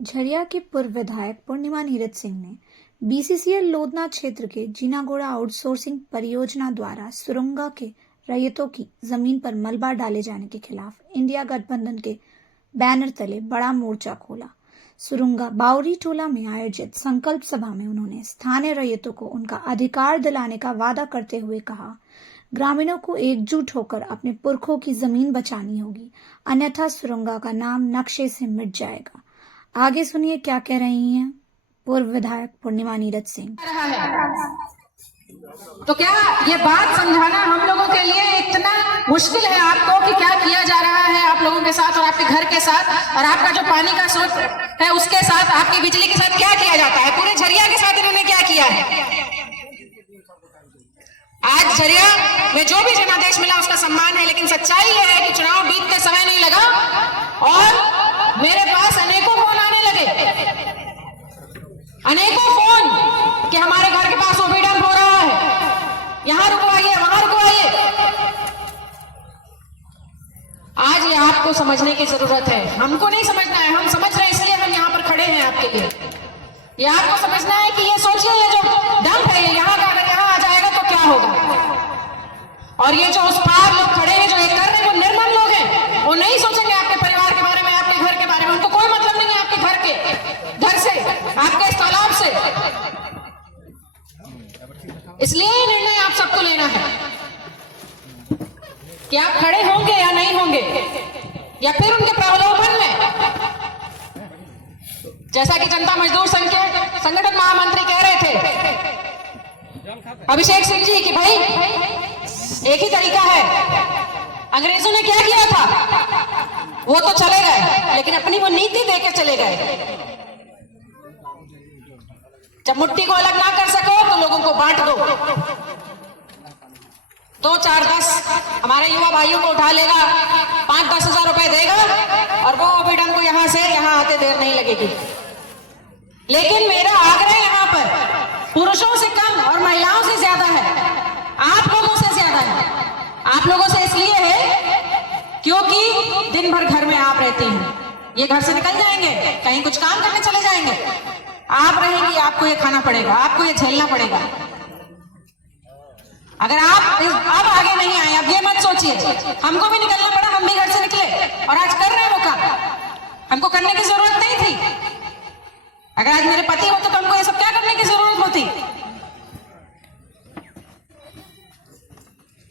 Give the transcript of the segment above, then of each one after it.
झरिया की पूर्व विधायक पूर्णिमा नीरज सिंह ने बीसीसीएल लोधना क्षेत्र के जीनागोड़ा आउटसोर्सिंग परियोजना द्वारा सुरंगा के रैयतों की जमीन पर मलबा डाले जाने के खिलाफ इंडिया गठबंधन के बैनर तले बड़ा मोर्चा खोला। सुरंगा बावरी टोला में आयोजित संकल्प सभा में उन्होंने स्थानीय रैयतों को उनका अधिकार दिलाने का वादा करते हुए कहा, ग्रामीणों को एकजुट होकर अपने पुरखों की जमीन बचानी होगी, अन्यथा सुरंगा का नाम नक्शे से मिट जाएगा। आगे सुनिए क्या कह रही हैं पूर्व विधायक पूर्णिमा नीरज सिंह। तो क्या ये बात समझाना हम लोगों के लिए इतना मुश्किल है आपको कि क्या किया जा रहा है आप लोगों के साथ और आपके घर के साथ और आपका जो पानी का स्रोत है उसके साथ, आपकी बिजली के साथ क्या किया जाता है? पूरे झरिया के साथ इन्होंने क्या किया है? आज झरिया में जो भी जनादेश मिला उसका सम्मान है, लेकिन सच्चाई यह है कि चुनाव बीतते समय नहीं लगा और मेरे पास अनेकों फोन आने लगे, अनेकों फोन कि हमारे घर के पास ओबी डंप हो रहा है, यहां रुकवाइए, वहां रुकवाइए। आज ये आपको समझने की जरूरत है, हमको नहीं समझना है, हम समझ रहे हैं इसलिए हम यहाँ पर खड़े हैं आपके लिए। ये आपको समझना है कि ये सोचिए ये जो डंप है ये यहाँ का अगर यहाँ आ जाएगा तो क्या होगा, और ये जो उस पार लोग खड़े हैं जो ये कर रहे हैं वो निर्मल लोग हैं, वो नहीं सोचेंगे आपके परिवार के बारे में, आपके घर के बारे में, उनको कोई मतलब नहीं है आपके घर से, आपके इस तालाब से। इसलिए ये निर्णय आप सबको लेना है कि आप खड़े होंगे या नहीं होंगे, या फिर उनके प्रलोभन में, जैसा कि जनता मजदूर संघ के संगठन महामंत्री कह रहे थे अभिषेक सिंह जी कि भाई एक ही तरीका है। अंग्रेजों ने क्या किया था, वो तो चले गए लेकिन अपनी वो नीति देके चले गए। जब मुट्ठी को अलग ना कर सको तो लोगों को बांट दो, 2, 4, 10 हमारे युवा भाइयों को उठा लेगा, 5-10 हजार रुपए देगा और वो ओबीडन को यहां से यहां आते देर नहीं लगेगी। लेकिन मेरा आग्रह यहां पर पुरुषों से कम और महिलाओं से ज्यादा है, आप लोगों से ज्यादा है। आप लोगों से इसलिए है क्योंकि दिन भर घर में आप रहती हैं, ये घर से निकल जाएंगे, कहीं कुछ काम करने चले जाएंगे, आप रहेंगी, आपको ये खाना पड़ेगा, आपको ये झेलना पड़ेगा। अगर आप अब आगे नहीं आए, अब ये मत सोचिए हमको भी निकलना पड़ा, हम भी घर से निकले और आज कर रहे हैं वो काम, हमको करने की जरूरत नहीं थी। अगर आज मेरे पति होते तो हमको ये सब क्या करने की जरूरत होती,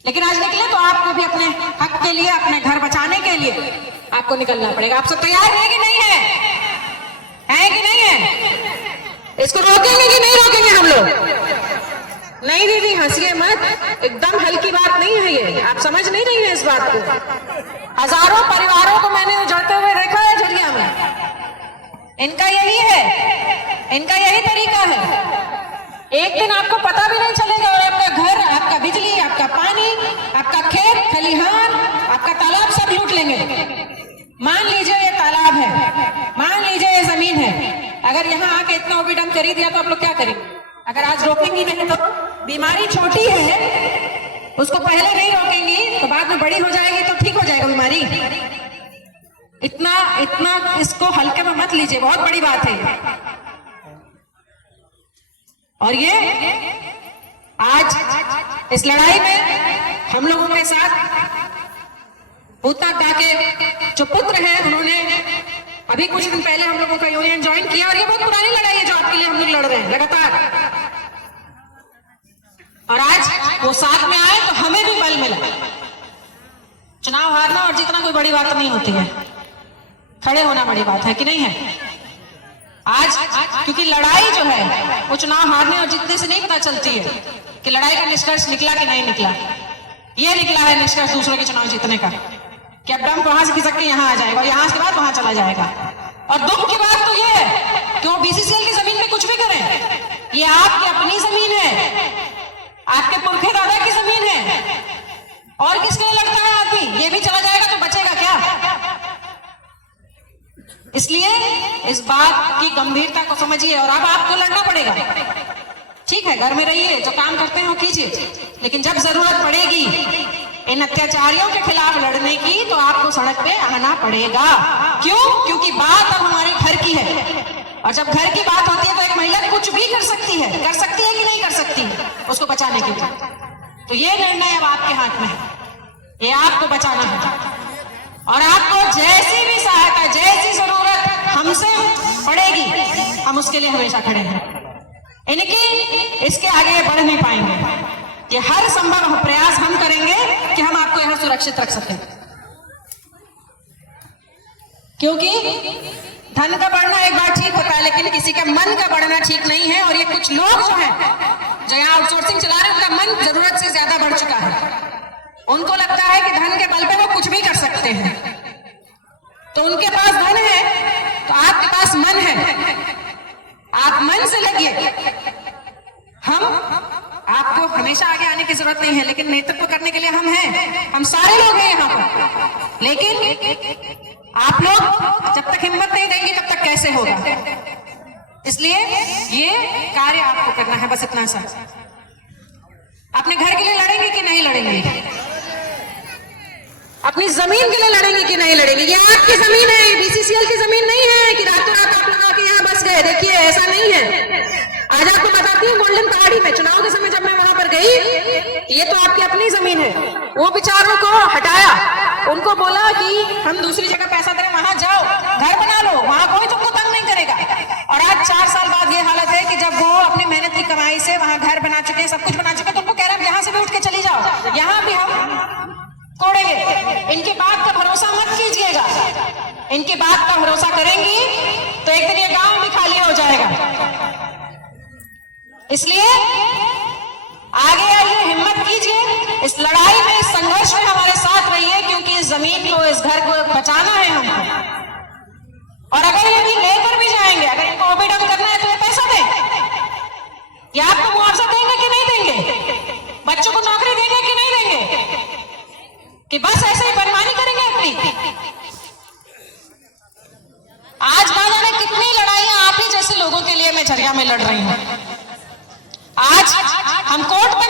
लेकिन आज निकले तो आपको भी अपने हक के लिए, अपने घर बचाने के लिए आपको निकलना पड़ेगा। आप सब तैयार है कि नहीं है? है कि नहीं है? इसको रोकेंगे कि नहीं रोकेंगे हम लोग? नहीं दीदी हंसिए मत, एकदम हल्की बात नहीं है ये, आप समझ नहीं रही है इस बात को। हजारों परिवारों को मैंने उजड़ते हुए देखा है झरिया में, इनका यही है, इनका यही तरीका है। एक दिन आपको पता भी नहीं चलेगा और आपका घर, आपका बिजली, आपका पानी, आपका खेत खलिहान, आपका तालाब सब लूट लेंगे। मान लीजिए ये तालाब है, मान लीजिए ये जमीन है, अगर यहाँ आके इतना ओबीडम कर ही दिया तो आप लोग क्या करेंगे? अगर आज रोकेंगी नहीं तो बीमारी छोटी है, उसको पहले नहीं रोकेंगी तो बाद में बड़ी हो जाएगी तो ठीक हो जाएगा बीमारी। इतना इसको हल्के में मत लीजिए, बहुत बड़ी बात है। और ये आज इस लड़ाई में हम लोगों के साथ भूतनाथ दा के जो पुत्र हैं उन्होंने अभी कुछ दिन पहले हम लोगों का यूनियन ज्वाइन किया, और ये बहुत पुरानी लड़ाई है जो आपके लिए हम लोग लड़ रहे हैं लगातार, और आज वो साथ में आए तो हमें भी बल मिला। चुनाव हारना और जीतना कोई बड़ी बात नहीं होती है, खड़े होना बड़ी बात है कि नहीं है? आज क्योंकि लड़ाई जो है वो चुनाव हारने और जीतने से नहीं पता चलती है कि लड़ाई का निष्कर्ष निकला कि नहीं निकला। ये निकला है निष्कर्ष दूसरों के चुनाव जीतने का कि अब डंप वहां से खिसक के यहाँ आ जाएगा और यहाँ के बाद वहां चला जाएगा। और दुख की बात तो ये है कि वो बीसीसीएल की जमीन पे कुछ भी करें, ये आपकी अपनी जमीन है, आपके पुरखे दादा की जमीन है, और किसके लिए लगता है आदमी? ये भी चला जाएगा तो बचेगा क्या? इसलिए इस बात की गंभीरता को समझिए और अब आपको लड़ना पड़ेगा। ठीक है, घर में रहिए, जो काम करते हैं वो कीजिए, लेकिन जब जरूरत पड़ेगी इन अत्याचारियों के खिलाफ लड़ने की तो आपको सड़क पे आना पड़ेगा। क्यों? क्योंकि बात अब हमारे घर की है। और जब घर की बात होती है तो एक महिला कुछ भी कर सकती है कि नहीं कर सकती उसको बचाने के लिए। तो ये निर्णय अब आपके हाथ में है, ये आपको बचाना है और आपको जैसी भी सहायता, जैसी जरूरत हमसे पड़ेगी, हम उसके लिए हमेशा खड़े हैं। इनकी इसके आगे बढ़ नहीं पाएंगे। ये हर संभव प्रयास हम करेंगे कि हम आपको यहां सुरक्षित रख सकें, क्योंकि धन का बढ़ना एक बार ठीक होता है, लेकिन किसी का मन का बढ़ना ठीक नहीं है। और ये कुछ लोग जो हैं, जो यहाँ आउटसोर्सिंग चला रहे हैं, उनका मन जरूरत से ज्यादा बढ़ चुका है। उनको लगता है कि धन के बल पे वो कुछ भी कर सकते हैं। तो उनके पास धन है तो आपके पास मन है, आप मन से लगिए। हम आपको हमेशा आगे आने की जरूरत नहीं है, लेकिन नेतृत्व करने के लिए हम हैं, हम सारे लोग हैं यहाँ पर। लेकिन आप लोग जब तक हिम्मत नहीं देंगे तब तक कैसे होगा। इसलिए ये कार्य आपको करना है, बस इतना सा। अपने घर के लिए लड़ेंगे कि नहीं लड़ेंगे? अपनी जमीन के लिए लड़ेंगे कि नहीं लड़ेंगे? ये आपकी जमीन है, बीसीसीएल की जमीन नहीं है कि रातों रात आप लोग आके यहाँ बस गए। देखिए ऐसा नहीं है। आज आपको बताती हूँ, गोल्डन पहाड़ी में चुनाव के समय जब मैं वहां पर गई, ये तो आपकी अपनी जमीन है। वो बेचारों को हटाया, उनको बोला कि हम दूसरी जगह पैसा दे रहे, वहां जाओ, घर बना लो, वहां कोई तुमको तंग नहीं करेगा। और आज 4 साल बाद ये हालत है कि जब वो अपनी मेहनत की कमाई से वहां घर बना चुके हैं, सब कुछ बना चुके हैं, तो उनको कह रहे हैं यहाँ से भी उठ के चली जाओ, यहाँ भी हम तोड़ेंगे। इनकी बात का भरोसा मत कीजिएगा। इनकी बात का भरोसा करेंगी तो एक दिन ये गांव भी खाली हो जाएगा। इसलिए आगे आइए, हिम्मत कीजिए, इस लड़ाई में, इस संघर्ष में हमारे साथ रहिए, क्योंकि इस जमीन को, इस घर को बचाना है हमको। और अगर ये भी लेकर भी जाएंगे, अगर इनको ओबीडम करना है तो ये पैसा दें, या आपको मुआवजा देंगे कि नहीं देंगे, बच्चों को नौकरी देंगे कि नहीं देंगे, कि बस ऐसे ही मनमानी करेंगे अपनी। आज ना जाने कितनी लड़ाइयां आप ही जैसे लोगों के लिए मैं झरिया में लड़ रही हूं। आज हम कोर्ट में